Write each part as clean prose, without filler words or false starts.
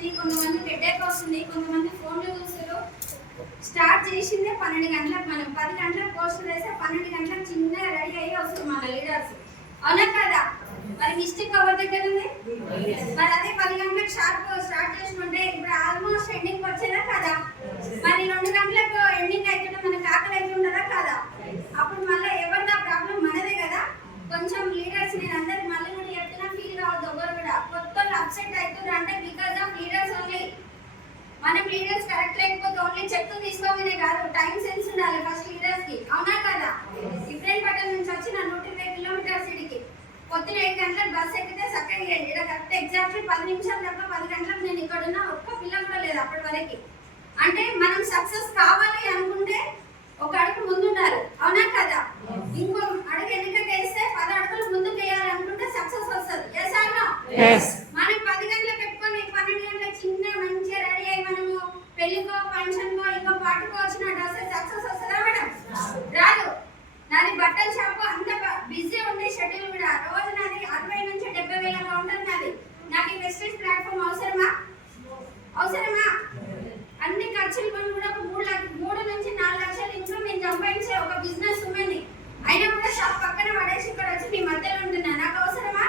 వస్తుంది, కొంతమంది హెడేక్ వస్తుంది, కొంతమంది ఫోన్లు చూస్తారు. స్టార్ట్ చేసిందే 12 గంటలకు, మనం 10 గంటలకు పోస్ట్ వేస్తే 12 గంటలకు చిన్నగా రెడీ అయ్యి వస్తారు మన లీడర్స్. అవునా కదా? మరి మిస్టేక్ ఎవరి దగ్గర ఉంది? మరి అదే 10 గంటలకు షార్ప్ స్టార్ట్ చేసుకుంటే ఇప్పుడు ఆల్మోస్ట్ ఎండింగ్ వచ్చేదా కదా? మరి 2 గంటలకు ఎండింగ్ అయితే మనకు ఆకలి అయితే ఉండదా కదా? అప్పుడు మళ్ళీ ఎవరిదా ప్రాబ్లం? మనదే కదా. కొంచెం లీడర్స్, నేను అందరికి మళ్ళీ కూడా చెప్తున్నా, ఫీల్ కావద్దు ఎవరు కూడా. కొత్త అప్సెట్ అవుతుంది అంటే బికాస్ ఆఫ్ లీడర్స్ ఓన్లీ. మనం లీడర్స్ కరెక్ట్ లేకపోతే ఓన్లీ చెప్తూ తీసుకోమనే కాదు, టైం సెన్స్ ఉండాలి ఫస్ట్ లీడర్స్ కి. అవునా కదా? డిఫరెంట్ పట్టణం నుంచి వచ్చి నా 120 కిలోమీటర్స్ ఇడికి పొద్దున 7 గంటలకు బస్ ఎక్కితే చక్కగా ఇక్కడ కరెక్ట్ ఎగ్జాక్ట్లీ 10 నిమిషాలు తప్ప 10 గంటలకు నేను ఇక్కడ ఉన్న ఒక్క పిల్ల కూడా లేదు అప్పటి వరకు. అంటే మనం సక్సెస్ కావాలి అనుకుంటే ఒక అడుగు ముందుండాలి. అవునా కదా? ఇంకో అడుగు వెనుకకి వేస్తే 10 అడుగులు ముందుకు వేయాలనుకుంటే సక్సెస్ వస్తుంది. Yes or no? మనం 10 గంటలకు పెట్టుకొని 12 గంటలకు చిన్న మంచిగా రెడీ అయ్యి మనము పెళ్లికో ఫంక్షన్కో ఇంకో పార్టీకో వచ్చినట్టు వస్తే సక్సెస్ వస్తుందా మేడం? రాదు. నాది బట్టల షాపు, అంత బిజీ ఉండే షెడ్యూల్ కూడా. రోజు నాది 60 నుంచి 70 వేలగా ఉంటుంది నాది. నాకు ఈ వెస్టేజ్ ప్లాట్ఫామ్ అవసరమా? అవసరమా? అన్ని ఖర్చులు కొని కూడా 3 నుంచి 4 లక్షలు ఇంట్లో నేను సంపాదించే ఒక బిజినెస్ ఉమెన్. అయినా కూడా షాప్ పక్కన పడేసి ఇక్కడ వచ్చి మీ మధ్యలో ఉంటున్నా. నాకు అవసరమా?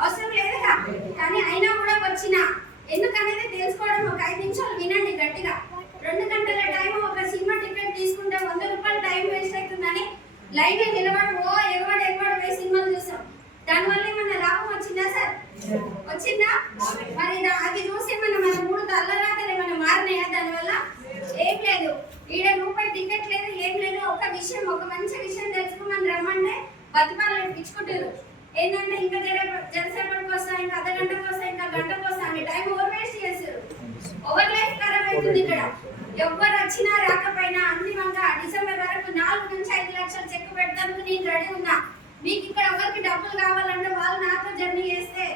అవసరం లేదుగా. కానీ అయినా కూడా వచ్చిన ఎందుకనేది తెలుసుకోవడం. ఒక 5 నిమిషాలు వినండి గట్టిగా. 2 గంటల టైం ఒక సినిమా టికెట్ తీసుకుంటే 100 రూపాయలు టైం వేస్ట్ అవుతుందని లైన్ నిలబడి ఎగబడి పోయి సినిమాలు చూసాం. దానివల్ల ఏమన్నా లాభం వచ్చిందా సార్? వచ్చిందా? మరి అది చూసి మన 3 తల్లరాకలు ఏమైనా మారినాయా దానివల్ల? ఏం లేదు. ఈడ రూపాయి టికెట్ లేదు, ఏం లేదు. ఒక విషయం, ఒక మంచి విషయం తెలుసుకోమని రమ్మంటే బతిపాలు పిచ్చుకుంటారు. ఏంటంటే ఇంకా జనసేపటికి వస్తా, ఇంకా అర్ధ గంటకు వస్తా, ఇంకా గంటకు వస్తా అని టైం ఓవర్ వేస్ట్ చేస్తారు. ఓవర్ లైఫ్ ఖరాబ్ అవుతుంది ఇక్కడ. ఎవరు వచ్చినా రాకపోయినా అంతిమంగా డిసెంబర్ వరకు 4 నుంచి 5 లక్షలు చెక్ పెడతానికి నేను రెడీ ఉన్నా. మీకు ఇక్కడ ఎవరికి డబ్బులు కావాలంటే వాళ్ళు నాతో జర్నీ చేస్తే